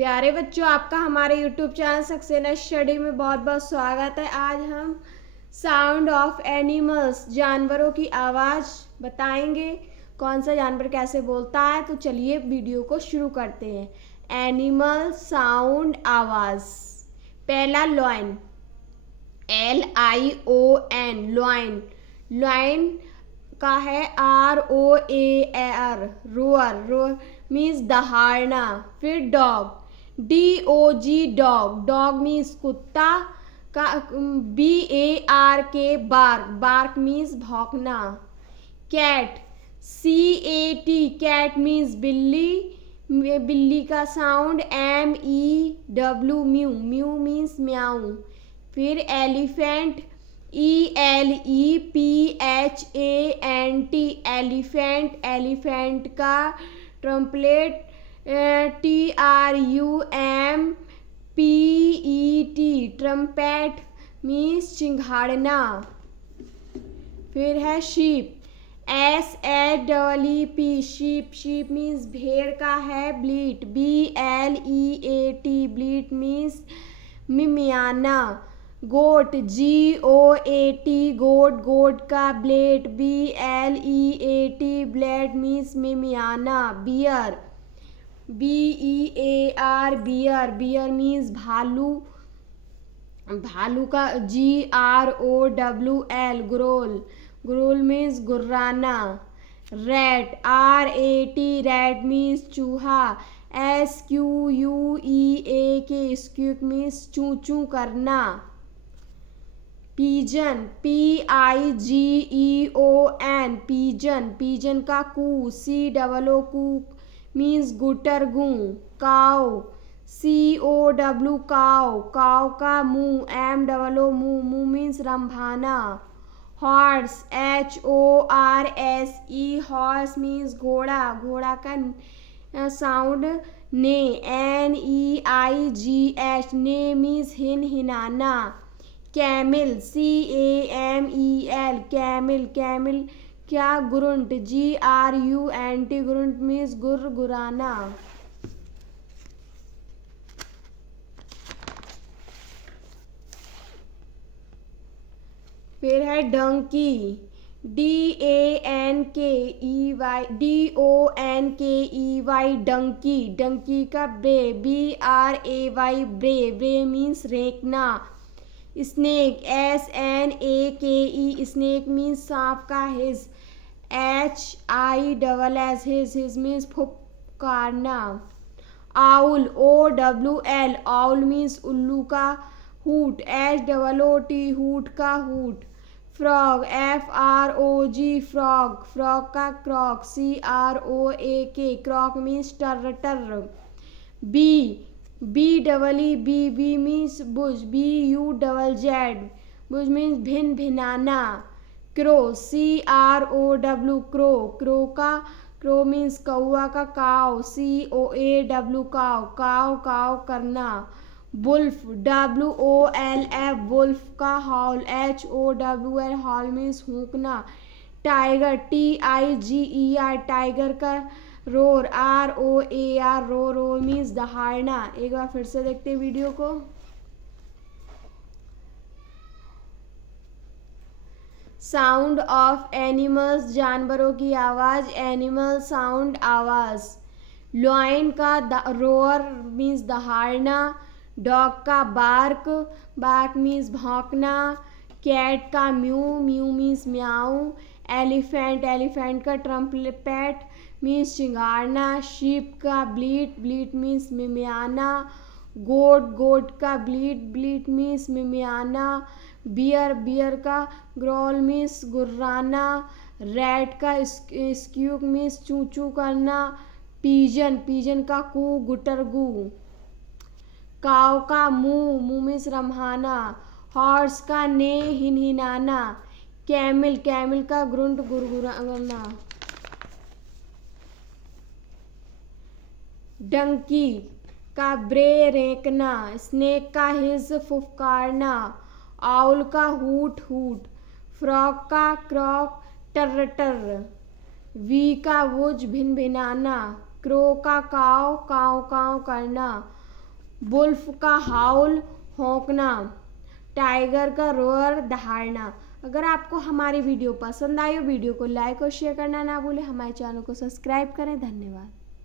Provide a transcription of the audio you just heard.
प्यारे बच्चों, आपका हमारे YouTube चैनल सक्सेना स्टडी में बहुत बहुत स्वागत है। आज हम साउंड ऑफ एनिमल्स, जानवरों की आवाज़ बताएंगे। कौन सा जानवर कैसे बोलता है, तो चलिए वीडियो को शुरू करते हैं। एनिमल साउंड आवाज़। पहला लॉयन, LION, लॉयन। लॉयन का है ROAR, रोअर। Row or means दहाड़ना। फिर dog, DOG, dog. Dog means कुत्ता का। BARK, bark. बार्क मीन्स भौंकना। कैट, CAT, कैट मीन्स बिल्ली। बिल्ली का sound MEW, mu. Mew means म्याऊ। फिर एलिफेंट, ELEPHANT, एलिफेंट। एलिफेंट का ट्रम्पलेट TRUMPET, ट्रम्पेट मीन्स चिंघाड़ना। फिर है sheep, SHEEP, sheep. Sheep means भेड़ का है। ब्लीट, BLEAT, ब्लीट मीन्स मिमियाना। गोट, GOAT, गोट। गोट का ब्लेड, BLEAT, ब्लेड मीन्स मिमियाना। Beer, BEAR, bear. Bear means भालू। भालू का GROWL, ग्रोल। ग्रोल मीन्स गुर्राना। रैट, RAT, रैट मीन्स चूहा। SQUEAK, स्क्यूक मीन्स चू चू करना। Pigeon, PIGEON, pigeon. पीजन का कू, COO, मीन्स गुटरगू। Cow, COW, cow. काव का मुंह, MOO, मुंह मीन्स रंभाना। हॉर्स, HORSE, हॉर्स मीन्स घोड़ा। घोड़ा का sound neigh, NEIGH, neigh means हिनहिनाना। Camel, CAMEL, camel. कैमिल क्या ग्रुंट, GRUNT, ग्रुंट मीन्स गुरगुराना। फिर है डंकी, DONKEY, डंकी। डंकी का ब्रे, BRAY, ब्रे। ब्रे मीन्स रेंकना। स्नेक, SNAKE, स्नेक मीन्स सांप का हिज। HISS, हिज मीन्स फुफकारना। आउल, OWL, आउल मीन्स उल्लू का हूट। HOOT, हूट का hoot. Frog, FROG, frog. Frog का क्रॉक, CROAK, क्रॉक मीन्स टर्र टर्र। BBEE, means buzz. BUZZ, buzz means भिन भिनाना। Crow, CROW, crow. क्रो का क्रो मीन्स कौआ का काव, COAW, काव। काव काव करना। वुल्फ, WOLF, वुल्फ का howl. HOWL, howl means हूंकना। Tiger, TIGER, tiger का roar. ROAR, roar. Roar means दहाड़ना। एक बार फिर से देखते हैं वीडियो को। साउंड ऑफ एनिमल्स, जानवरों की आवाज़। एनिमल साउंड, आवाज़। लॉयन का रोअर मीन्स दहाड़ना। डॉग का बार्क, बार्क मीन्स भौंकना। कैट का म्यू, म्यू मीन्स म्याऊ। एलिफेंट, एलिफेंट का ट्रम्पेट मीन्स चिंगाड़ना। शीप का ब्लीट, ब्लीट मीन्स मिमियाना। गोट, गोट का ब्लीट, ब्लीट मीन्स मिमियाना। बियर, बियर का ग्रोल मीन्स गुर्राना। रैट का स्क्यूक मीन्स चू चू करना। पीजन, पीजन का कू, गुटरगू। काव का मुंह, मुंह मीन्स रम्हाना। हॉर्स का ने, हिनहिनाना। कैमिल, कैमिल का ग्रुंट, गुरगुराना। डंकी का ब्रे, रेंकना। स्नेक का हिज, फुफकारना। आउल का हूट, हूट। फ्रॉग का क्रॉक, टर्र टर्र। वी का वुज, भिन भिनाना। क्रो का काव, काव काव करना। वुल्फ का हाउल भौंकना, टाइगर का रोअर दहाड़ना। अगर आपको हमारी वीडियो पसंद आई हो, वीडियो को लाइक और शेयर करना ना भूलें। हमारे चैनल को सब्सक्राइब करें। धन्यवाद।